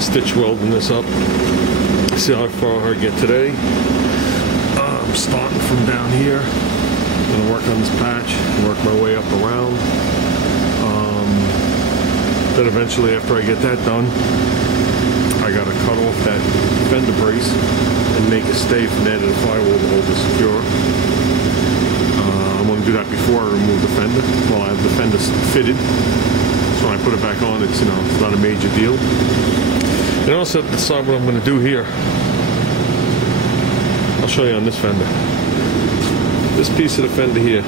stitch welding this up. See how far I get today. I'm starting from down here. I'm gonna work on this patch, work my way up around. Then eventually, after I get that done, I gotta cut off that fender brace and make it stay from there to the firewall to hold it secure. I'm gonna do that before I remove the fender. Well, I have the fender fitted, so when I put it back on, it's, you know, it's not a major deal. And also decide what I'm gonna do here. I'll show you on this fender. This piece of the fender here.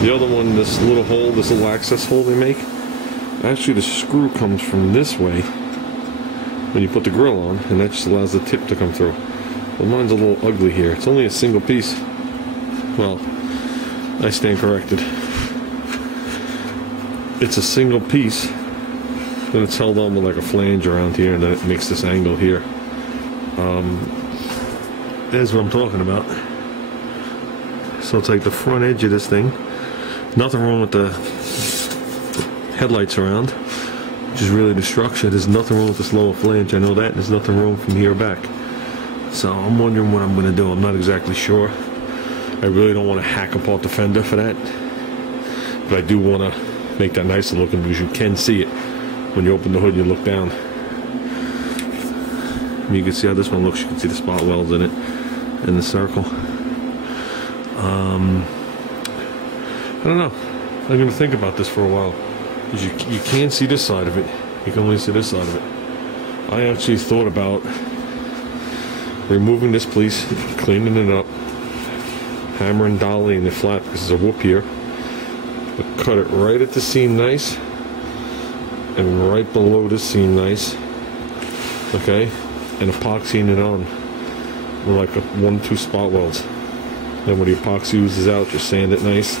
The other one, this little hole, this little access hole they make. Actually, the screw comes from this way when you put the grill on, and that just allows the tip to come through. Well, mine's a little ugly here. It's only a single piece. Well, I stand corrected. It's a single piece, then it's held on with like a flange around here, and then it makes this angle here. There's what I'm talking about. So it's like the front edge of this thing. Nothing wrong with the headlights around, which is really the structure. There's nothing wrong with this lower flange. I know that. There's nothing wrong from here back. So I'm wondering what I'm going to do. I'm not exactly sure. I really don't want to hack apart the fender for that, but I do want to make that nicer looking, because you can see it when you open the hood and you look down. And you can see how this one looks. You can see the spot welds in it in the circle. I don't know. I'm going to think about this for a while, because you can't see this side of it. You can only see this side of it. I actually thought about removing this piece, cleaning it up, hammering dollying it flat because there's a whoop here, but cut it right at the seam nice and right below the seam nice, okay, and epoxying it on with like 1-2 spot welds. Then when the epoxy oozes out, just sand it nice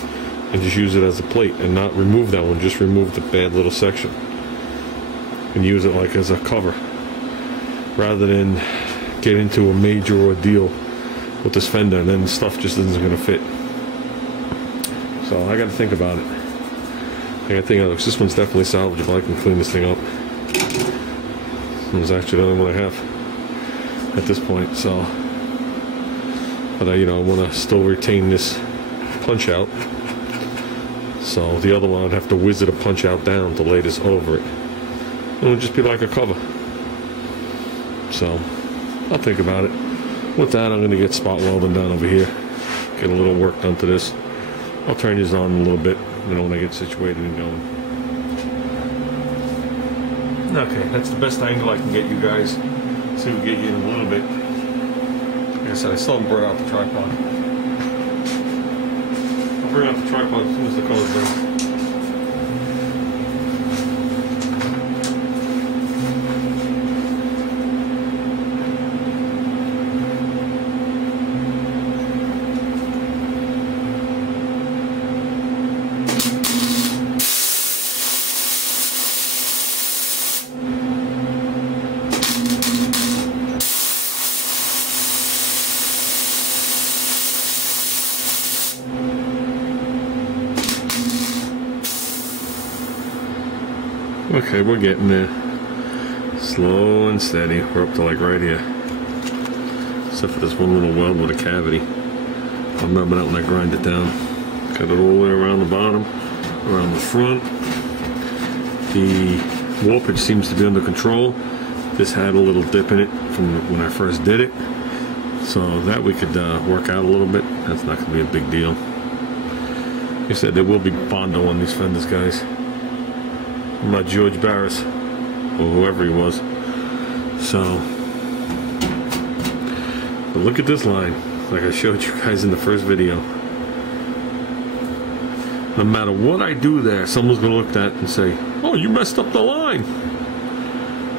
and just use it as a plate, and not remove that one, just remove the bad little section and use it like as a cover, rather than get into a major ordeal with this fender and then stuff just isn't going to fit. So I got to think about it. I got to think of it. This one's definitely salvageable. I can clean this thing up. This one's actually the only one I have at this point. So, but I want to still retain this punch out. So the other one, I'd have to whiz it a punch out down to lay this over it. It would just be like a cover. So I'll think about it. With that, I'm going to get spot welding done over here. Get a little work done to this. I'll turn these on a little bit, when I get situated and going. Okay, that's the best angle I can get you guys. See if we can get you in a little bit. Like I said, I still haven't brought out the tripod. I'll bring out the tripod as soon as the color's done. Okay, we're getting there. Slow and steady. We're up to like right here. Except for this one little weld with a cavity. I remember that when I grind it down. Got it all the way around the bottom, around the front. The warpage seems to be under control. This had a little dip in it from when I first did it. So that we could work out a little bit. That's not going to be a big deal. Like I said, there will be Bondo on these fenders, guys. I'm not George Barris, or whoever he was. So, but look at this line, like I showed you guys in the first video. No matter what I do there, someone's going to look at that and say, oh, you messed up the line.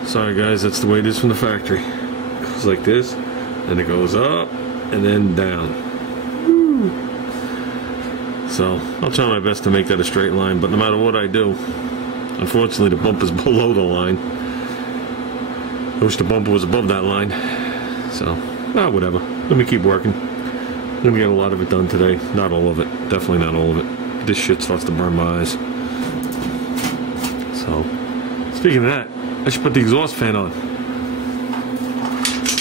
Sorry guys, that's the way it is from the factory. It goes like this, and it goes up, and then down. Woo. So, I'll try my best to make that a straight line, but no matter what I do, unfortunately, the bump is below the line. I wish the bumper was above that line. So, whatever. Let me keep working. I'm going to get a lot of it done today. Not all of it. Definitely not all of it. This shit starts to burn my eyes. So, speaking of that, I should put the exhaust fan on.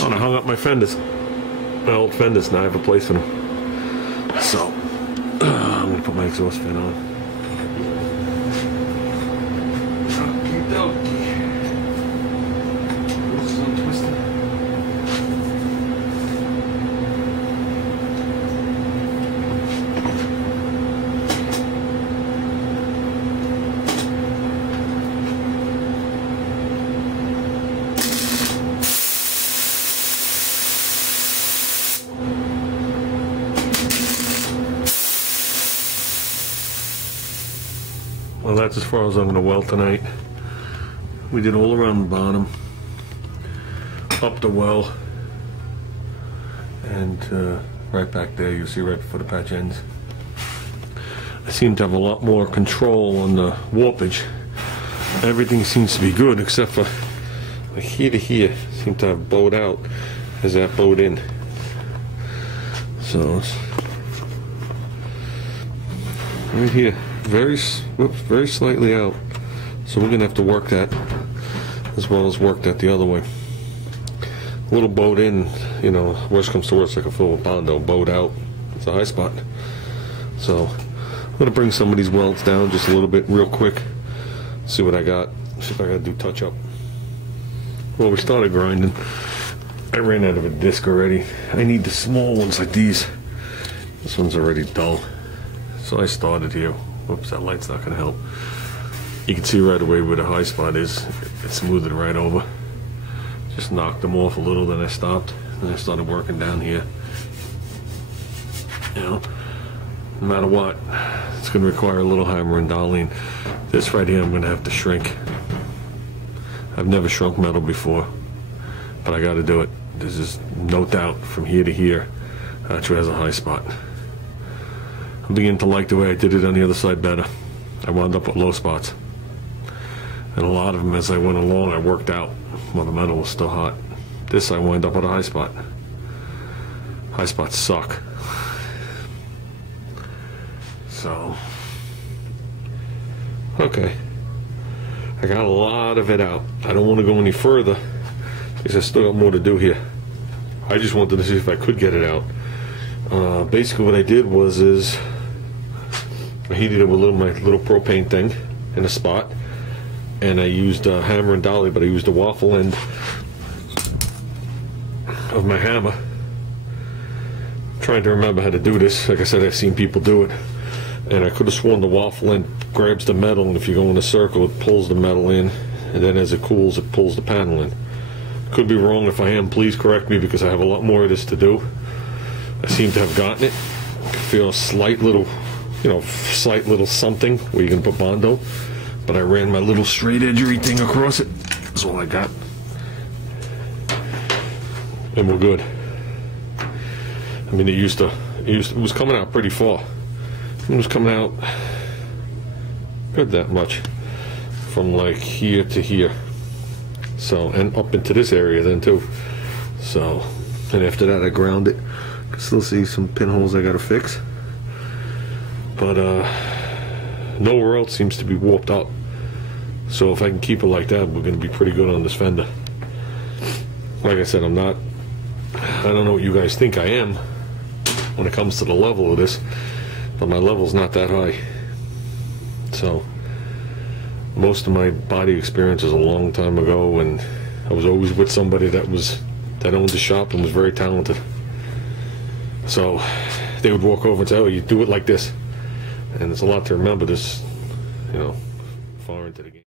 Oh, and I hung up my Fenders. My old Fenders, now I have a place for them. So, I'm gonna put my exhaust fan on. This is untwisted. Well, that's as far as I'm going to weld tonight. We did all around the bottom, up the well, and right back there, you'll see right before the patch ends. I seem to have a lot more control on the warpage. Everything seems to be good except for like here to here. Seem to have bowed out as that bowed in. So right here, very slightly out. So we're gonna have to work that as well as work that the other way. A little bowed in, you know, worst comes to worst, like a fill with Bondo, bowed out. It's a high spot. So I'm gonna bring some of these welds down just a little bit real quick. See what I got. See if I gotta do touch up. Well, we started grinding. I ran out of a disc already. I need the small ones like these. This one's already dull. So I started here. Whoops, that light's not gonna help. You can see right away where the high spot is. It smoothed it right over. Just knocked them off a little, then I stopped. And I started working down here. You know, no matter what, it's gonna require a little hammer and dolly. This right here I'm gonna have to shrink. I've never shrunk metal before, but I gotta do it. There's just no doubt from here to here, actually has a high spot. I'm beginning to like the way I did it on the other side better. I wound up with low spots. And a lot of them, as I went along, I worked out while the metal was still hot. This, I wound up with a high spot. High spots suck. So, okay. I got a lot of it out. I don't want to go any further because I still got more to do here. I just wanted to see if I could get it out. Basically what I did was I heated it with my little propane thing in a spot, and I used a hammer and dolly, but I used the waffle end of my hammer. I'm trying to remember how to do this. Like I said, I've seen people do it, and I could have sworn the waffle end grabs the metal, and if you go in a circle, it pulls the metal in, and then as it cools, it pulls the panel in. Could be wrong. If I am, please correct me, because I have a lot more of this to do. I seem to have gotten it. I feel a slight little, slight little something where you can put Bondo, but I ran my little straight edgery thing across it. That's all I got, and we're good. I mean, it was coming out pretty far. It was coming out good that much from like here to here. So, and up into this area then too. So, and after that I ground it. Can still see some pinholes I gotta fix. But nowhere else seems to be warped up. So if I can keep it like that, we're gonna be pretty good on this Fender. Like I said, I don't know what you guys think I am when it comes to the level of this, but my level's not that high. So most of my body experience is a long time ago, and I was always with somebody that owned the shop and was very talented. So they would walk over and say, "Oh, you do it like this," and it's a lot to remember this, far into the game.